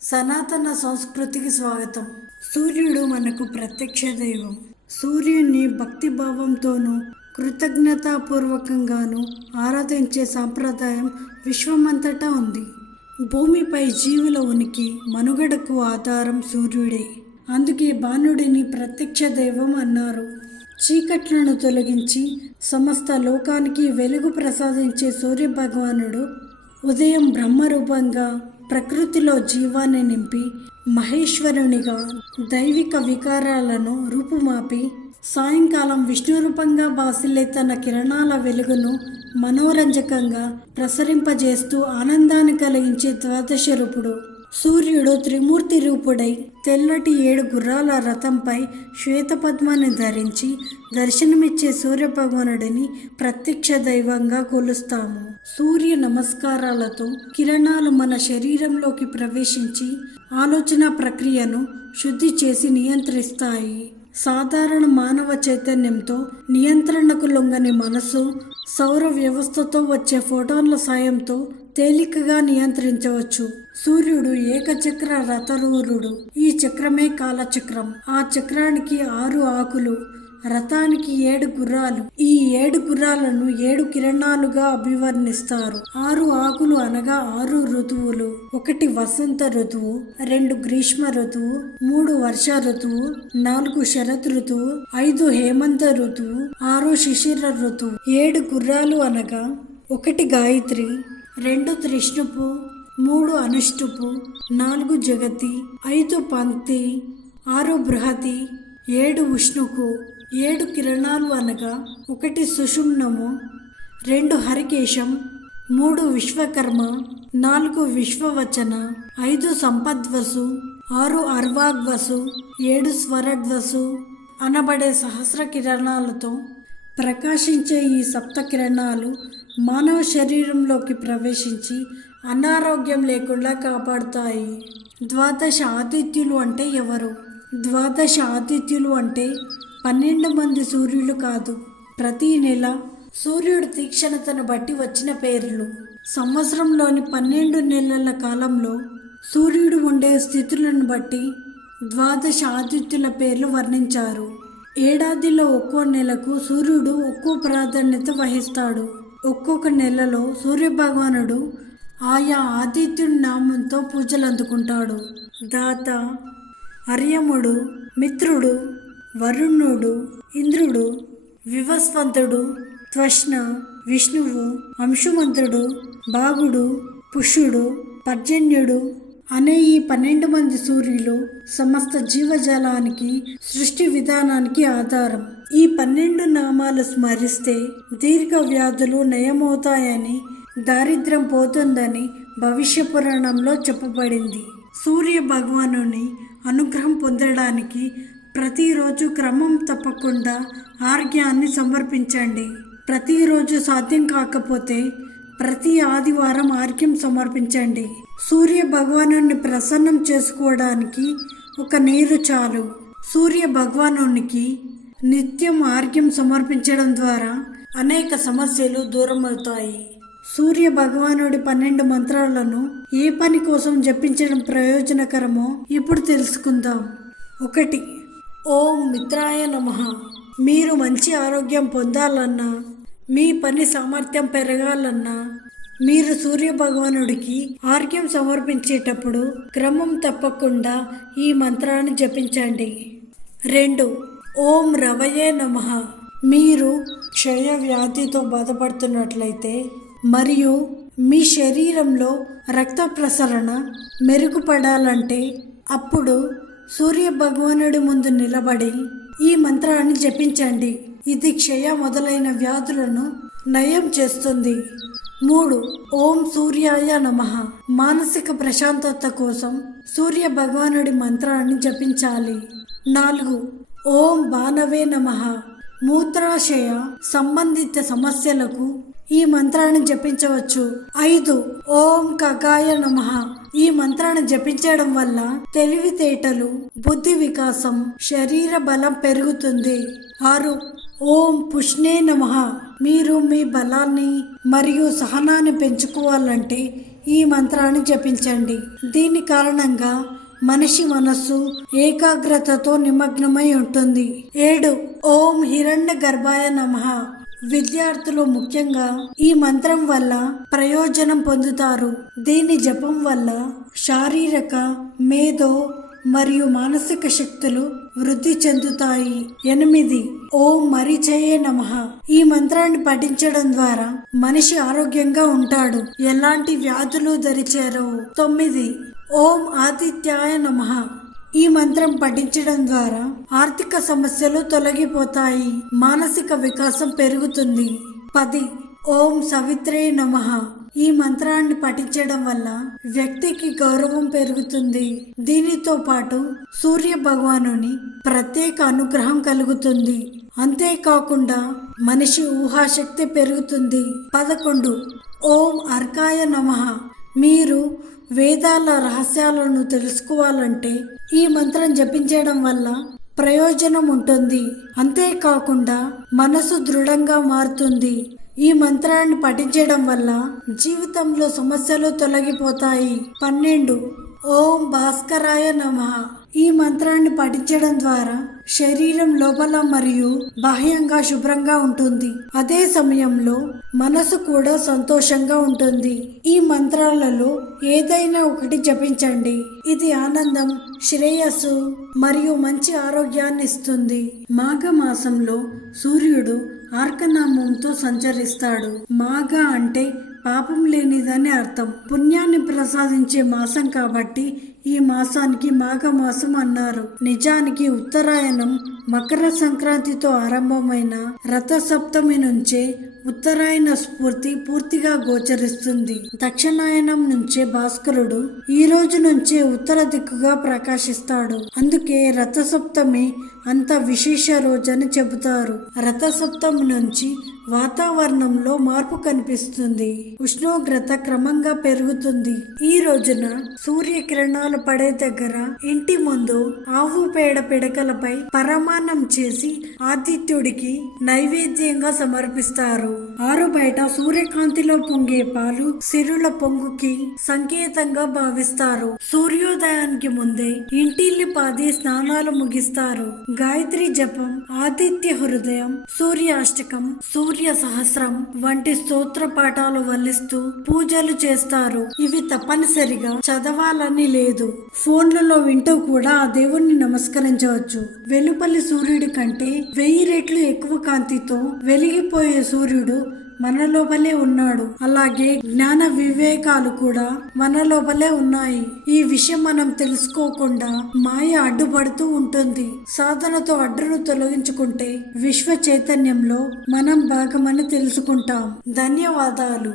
సనాతన సంస్కృతికి స్వాగతం. సూర్యుడు మనకు ప్రత్యక్ష దైవం. సూర్యుడిని భక్తిభావంతోనూ కృతజ్ఞతాపూర్వకంగానూ ఆరాధించే సాంప్రదాయం విశ్వమంతటా ఉంది. భూమిపై జీవుల ఉనికి మనుగడకు ఆధారం సూర్యుడే. అందుకే బాణుడిని ప్రత్యక్ష దైవం అన్నారు. చీకట్లను తొలగించి సమస్త లోకానికి వెలుగు ప్రసాదించే సూర్యభగవానుడు ఉదయం బ్రహ్మరూపంగా ప్రకృతిలో జీవాన్ని నింపి మహేశ్వరునిగా దైవిక వికారాలను రూపుమాపి సాయంకాలం విష్ణురూపంగా బాసిల్లే తన కిరణాల వెలుగును మనోరంజకంగా ప్రసరింపజేస్తూ ఆనందాన్ని కలిగించే ద్వాదశ రూపుడు. సూర్యుడు త్రిమూర్తి రూపుడై తెల్లటి 7 గుర్రాల రథంపై శ్వేతపద్మాన్ని ధరించి దర్శనమిచ్చే సూర్యభగవానుడిని ప్రత్యక్ష దైవంగా కొలుస్తాము. సూర్య నమస్కారాలతో కిరణాలు మన శరీరంలోకి ప్రవేశించి ఆలోచన ప్రక్రియను శుద్ధి చేసి నియంత్రిస్తాయి. సాధారణ మానవ చైతన్యంతో నియంత్రణకు లొంగని మనసు సౌర వ్యవస్థతో వచ్చే ఫోటాన్ల సాయంతో తేలికగా నియంత్రించవచ్చు. సూర్యుడు ఏకచక్ర రథరూరుడు. ఈ చక్రమే కాలచక్రం. ఆ చక్రానికి 6 ఆకులు, రథానికి 7 గుర్రాలు. ఈ 7 గుర్రాలను 7 కిరణాలుగా అభివర్ణిస్తారు. 6 ఆకులు అనగా 6 ఋతువులు. 1 వసంత ఋతువు, 2 గ్రీష్మ ఋతువు, 3 వర్ష ఋతువు, 4 శరత్ ఋతువు, 5 హేమంత ఋతువు, 6 శిశిర ఋతువు. 7 గుర్రాలు అనగా 1 గాయత్రి, 2 త్రిష్ణుపు, 3 అనుష్టుపు, 4 జగతి, 5 పంక్తి, 6 బృహతి, 7 ఉష్ణుకు. 7 కిరణాలు అనగా 1 సుషుమ్నము, 2 హరికేశం, 3 విశ్వకర్మ, 4 విశ్వవచన, 5 సంపద్వసు, 6 అర్వాగ్వసు, 7 స్వరడ్వసు అనబడే సహస్ర కిరణాలతో ప్రకాశించే ఈ సప్త కిరణాలు మానవ శరీరంలోకి ప్రవేశించి అనారోగ్యం లేకుండా కాపాడుతాయి. ద్వాదశ ఆదిత్యులు అంటే ఎవరు? ద్వాదశ ఆదిత్యులు అంటే 12 మంది సూర్యులు కాదు. ప్రతి నెల సూర్యుడు తీక్షణతను బట్టి వచ్చిన పేర్లు. సంవత్సరంలోని 12 నెలల కాలంలో సూర్యుడు ఉండే స్థితులను బట్టి ద్వాదశ ఆదిత్యుల పేర్లు వర్ణించారు. ఏడాదిలో ఒక్కో నెలకు సూర్యుడు ఒక్కో ప్రాధాన్యత వహిస్తాడు. ఒక్కొక్క నెలలో సూర్యభగవానుడు ఆయా ఆదిత్యుడి నామంతో పూజలు అందుకుంటాడు. దాత, అర్యముడు, మిత్రుడు, వరుణుడు, ఇంద్రుడు, వివస్వంతుడు, త్వష్ణ, విష్ణువు, అంశుమంతుడు, భాగుడు, పుష్యుడు, పర్జన్యుడు అనే ఈ 12 మంది సూర్యులు సమస్త జీవజాలానికి సృష్టి విధానానికి ఆధారం. ఈ 12 నామాలు స్మరిస్తే దీర్ఘ వ్యాధులు నయమవుతాయని, దారిద్ర్యం పోతుందని భవిష్య పురాణంలో చెప్పబడింది. సూర్య భగవానుని అనుగ్రహం పొందడానికి ప్రతిరోజు క్రమం తప్పకుండా ఆర్ఘ్యాన్ని సమర్పించండి. ప్రతిరోజు సాధ్యం కాకపోతే ప్రతి ఆదివారం ఆర్ఘ్యం సమర్పించండి. సూర్య భగవానుని ప్రసన్నం చేసుకోవడానికి ఒక నీరు చాలు. సూర్య భగవానునికి నిత్యం ఆర్ఘ్యం సమర్పించడం ద్వారా అనేక సమస్యలు దూరమవుతాయి. సూర్య భగవానుడి 12 మంత్రాలను ఏ పని కోసం జపించడం ప్రయోజనకరమో ఇప్పుడు తెలుసుకుందాం. 1. ఓం మిత్రాయ నమః. మీరు మంచి ఆరోగ్యం పొందాలన్నా, మీ పని సామర్థ్యం పెరగాలన్నా మీరు సూర్య భగవానుడికి ఆర్ఘ్యం సమర్పించేటప్పుడు క్రమం తప్పకుండా ఈ మంత్రాన్ని జపించండి. 2. ఓం రవయే నమః. మీరు క్షయ వ్యాధితో బాధపడుతున్నట్లయితే మరియు మీ శరీరంలో రక్త ప్రసరణ మెరుగుపడాలంటే అప్పుడు సూర్య భగవానుడి ముందు నిలబడి ఈ మంత్రాన్ని జపించండి. ఇది క్షయ మొదలైన వ్యాధులను నయం చేస్తుంది. 3. ఓం సూర్యాయ నమః. మానసిక ప్రశాంతత కోసం సూర్య భగవానుడి మంత్రాన్ని జపించాలి. 4. ఓం భానవే నమః. మూత్రాశయ సంబంధిత సమస్యలకు ఈ మంత్రాన్ని జపించవచ్చు. 5. ఓం ఖగాయ నమః. ఈ మంత్రాన్ని జపించడం వల్ల తెలివితేటలు, బుద్ధి వికాసం, శరీర బలం పెరుగుతుంది. 6. ఓం పుష్ణే నమః. మీరు మీ బలాన్ని మరియు సహనాన్ని పెంచుకోవాలంటే ఈ మంత్రాన్ని జపించండి. దీని కారణంగా మనిషి మనస్సు ఏకాగ్రతతో నిమగ్నమై ఉంటుంది. 7. ఓం హిరణ్య గర్భాయ నమః. విద్యార్థులు ముఖ్యంగా ఈ మంత్రం వల్ల ప్రయోజనం పొందుతారు. దీని జపం వల్ల శారీరక, మేధో మరియు మానసిక శక్తులు వృద్ధి చెందుతాయి. 8. ఓం మరీచయే నమః. ఈ మంత్రాన్ని పఠించడం ద్వారా మనిషి ఆరోగ్యంగా ఉంటాడు, ఎలాంటి వ్యాధులు దరిచేరవు. 9. ఓం ఆదిత్యాయ నమః. ఈ మంత్రం పఠించడం ద్వారా ఆర్థిక సమస్యలు తొలగిపోతాయి, మానసిక వికాసం పెరుగుతుంది. 10. ఓం సవిత్రే నమః. ఈ మంత్రాన్ని పఠించడం వల్ల వ్యక్తికి గౌరవం పెరుగుతుంది. దీనితో పాటు సూర్య భగవానుని ప్రత్యేక అనుగ్రహం కలుగుతుంది. అంతేకాకుండా మనిషి ఊహాశక్తి పెరుగుతుంది. 11. ఓం అర్కాయ నమః. మీరు వేదాల రహస్యాలను తెలుసుకోవాలంటే ఈ మంత్రం జపించడం వల్ల ప్రయోజనం ఉంటుంది. అంతేకాకుండా మనసు దృఢంగా మారుతుంది. ఈ మంత్రాన్ని పఠించడం వల్ల జీవితంలో సమస్యలు తొలగిపోతాయి. 12. ఓం భాస్కరాయ నమః. ఈ మంత్రాన్ని పఠించడం ద్వారా శరీరం లోపల మరియు బాహ్యంగా శుభ్రంగా ఉంటుంది. అదే సమయంలో మనసు కూడా సంతోషంగా ఉంటుంది. ఈ మంత్రాలలో ఏదైనా ఒకటి జపించండి. ఇది ఆనందం, శ్రేయస్సు మరియు మంచి ఆరోగ్యాన్ని ఇస్తుంది. మాఘ మాసంలో సూర్యుడు ఆర్కనామంతో సంచరిస్తాడు. మాఘ అంటే పాపం లేనిదని అర్థం. పుణ్యాన్ని ప్రసాదించే మాసం కాబట్టి ఈ మాసానికి మాఘమాసం అన్నారు. నిజానికి ఉత్తరాయణం మకర సంక్రాంతితో ఆరంభమైన రథసప్తమి నుంచే ఉత్తరాయణ స్ఫూర్తి పూర్తిగా గోచరిస్తుంది. దక్షిణాయనం నుంచే భాస్కరుడు ఈ రోజు నుంచే ఉత్తర దిక్కుగా ప్రకాశిస్తాడు. అందుకే రథసప్తమి అంత విశేష రోజని చెబుతారు. రథసప్తమి నుంచి వాతావరణంలో మార్పు కనిపిస్తుంది. ఉష్ణోగ్రత క్రమంగా పెరుగుతుంది. ఈ రోజున సూర్యకిరణాలు పడే దగ్గర ఇంటి ముందు ఆవు పేడ పిడకలపై పరమాన్నం చేసి ఆదిత్యుడికి నైవేద్యంగా సమర్పిస్తారు. ఆరు బయట సూర్యకాంతిలో పొంగే పాలు సిరుల పొంగుకి సంకేతంగా భావిస్తారు. సూర్యోదయానికి ముందే ఇంటిల్లి పాది స్నానాలు ముగిస్తారు. గాయత్రి జపం, ఆదిత్య హృదయం, సూర్యాష్టకం, సూర్య సహస్రం వంటి స్తోత్ర పాఠాలు వల్లిస్తూ పూజలు చేస్తారు. ఇవి తప్పనిసరిగా చదవాలని లేదు. ఫోన్లలో వింటూ కూడా ఆ దేవుణ్ణి నమస్కరించవచ్చు. వెలుపలి సూర్యుడి కంటే 1000 రెట్లు ఎక్కువ కాంతితో వెలిగిపోయే సూర్యుడు మన లోపలే ఉన్నాడు. అలాగే జ్ఞాన వివేకాలు కూడా మన లోపలే ఉన్నాయి. ఈ విషయం మనం తెలుసుకోకుండా మాయ అడ్డుపడుతూ ఉంటుంది. సాధనతో అడ్డును తొలగించుకుంటే విశ్వ చైతన్యంలో మనం భాగమని తెలుసుకుంటాం. ధన్యవాదాలు.